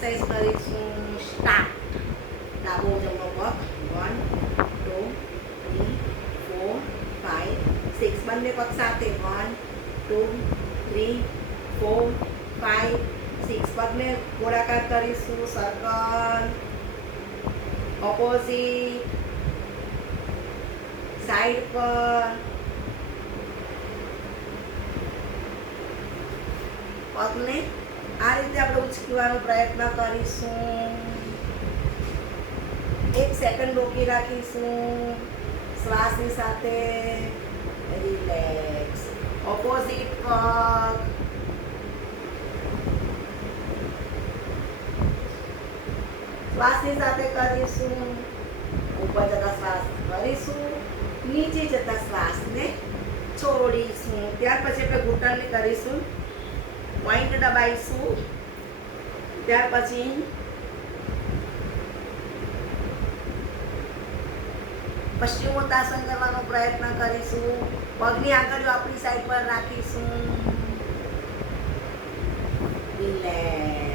Exercise કરીશું. Start. ડાબો જમણો પગ. 1 2 3 4 5 6. બંને પગ સાથે. 1 2 3 4 5 6. પગને ગોળાકાર કરીશું. સર્કલ. ઓપોઝિટ સાઈડ પર. પગને આ રીતે આપણે ઉચકવાનો પ્રયત્ન કરીશું. 1 સેકન્ડ રોકી રાખીશું. શ્વાસની સાથે રિલેક્સ. ઓપોઝિટ પગ. શ્વાસની સાથે કરીશું. ઉપર જતા શ્વાસ કરીશું. નીચે જતા શ્વાસને છોડીશું. ત્યાર પછી આપણે ઘૂંટણને કરીશું. પોઈન્ટ દબાઈશું. ત્યાર પછી પશ્ચિમોત્તાસન કરવાનો પ્રયત્ન કરીશું. પગની આંગળીઓ આપણી સાઈડ પર રાખીશું. રિલેક્સ.